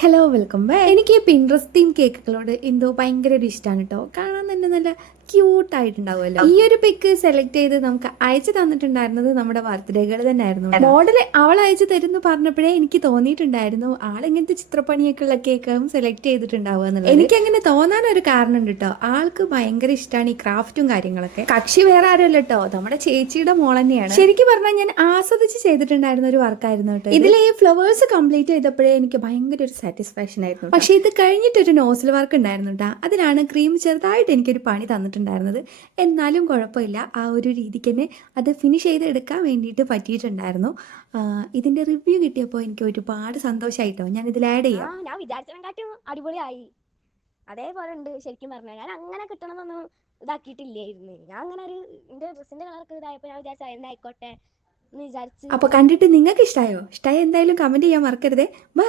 Hello welcome back എനിക്ക് Pinterest theme കേക്കുകളോട് എന്തോ ഭയങ്കര ഇഷ്ടമാണ് കേട്ടോ കാണാൻ തന്നെ നല്ല ക്യൂട്ട് ആയിട്ടുണ്ടാവുമല്ലോ. ഈ ഒരു പിക്ക് സെലക്ട് ചെയ്ത് നമുക്ക് അയച്ചു തന്നിട്ടുണ്ടായിരുന്നത് നമ്മുടെ ബർത്ത്ഡേകൾ തന്നെയായിരുന്നു. മോഡൽ അവൾ അയച്ചു തരുന്നു പറഞ്ഞപ്പോഴേ എനിക്ക് തോന്നിയിട്ടുണ്ടായിരുന്നു. ആൾ ഇങ്ങനത്തെ ചിത്രപ്പണിയൊക്കെ ഉള്ള കേക്കും സെലക്ട് ചെയ്തിട്ടുണ്ടാവുക എന്നുള്ളത്. എനിക്ക് അങ്ങനെ തോന്നാൻ ഒരു കാരണം ഉണ്ട് കേട്ടോ ആൾക്ക് ഭയങ്കര ഇഷ്ടമാണ് ഈ ക്രാഫ്റ്റും കാര്യങ്ങളൊക്കെ. കക്ഷി വേറെ ആരുമല്ല കേട്ടോ നമ്മുടെ ചേച്ചിയുടെ മോൾ തന്നെയാണ്. ശരിക്കും പറഞ്ഞാൽ ഞാൻ ആസ്വദിച്ച് ചെയ്തിട്ടുണ്ടായിരുന്ന ഒരു വർക്കായിരുന്നു കേട്ടോ ഇതിലെ ഈ ഫ്ലവേഴ്സ് കംപ്ലീറ്റ് ചെയ്തപ്പോഴേ എനിക്ക് ഭയങ്കര ഒരു സാറ്റിസ്ഫാക്ഷൻ ആയിരുന്നു പക്ഷെ ഇത് കഴിഞ്ഞിട്ടൊരു നോസൽ നോസിൽ വർക്ക് ഉണ്ടായിരുന്നു കേട്ടോ അതിലാണ് ക്രീം ചെറുതായിട്ട് എനിക്കൊരു പണി തന്നിട്ടുണ്ടായിരുന്നത്. എന്നാലും കുഴപ്പമില്ല. ആ ഒരു രീതിക്ക് തന്നെ അത് ഫിനിഷ് ചെയ്തെടുക്കാൻ വേണ്ടിയിട്ട് പറ്റിയിട്ടുണ്ടായിരുന്നു. ഇതിന്റെ ഇതിന്റെ റിവ്യൂ കിട്ടിയപ്പോൾ എനിക്ക് ഒരുപാട് സന്തോഷമായിട്ടോ ഞാൻ ഇതിൽ ആഡ് ആ ചെയ്യാം ഞാൻ വിചാരിച്ചതിനെക്കാട്ടും അടിപൊളിയായി. അതേപോലെ ഉണ്ട്. ശരിക്കും പറഞ്ഞാൽ ഞാൻ അങ്ങനെ കിട്ടണമെന്നൊന്നും ഇതാക്കിയിട്ടില്ലായിരുന്നു. ഞാൻ അങ്ങനെ ഒരു എന്റെ ഡ്രസ്സിന്റെ കളർക്ക് ഇതായപ്പോ ഞാൻ വിചാരിച്ചു എന്ന് വിചാരിച്ച് അപ്പോൾ കണ്ടിട്ട് നിങ്ങൾക്ക് ഇഷ്ടമായോ ഇഷ്ടമായി എന്തായാലും കമന്റ് ചെയ്യാൻ മറക്കരുതേ. ബൈ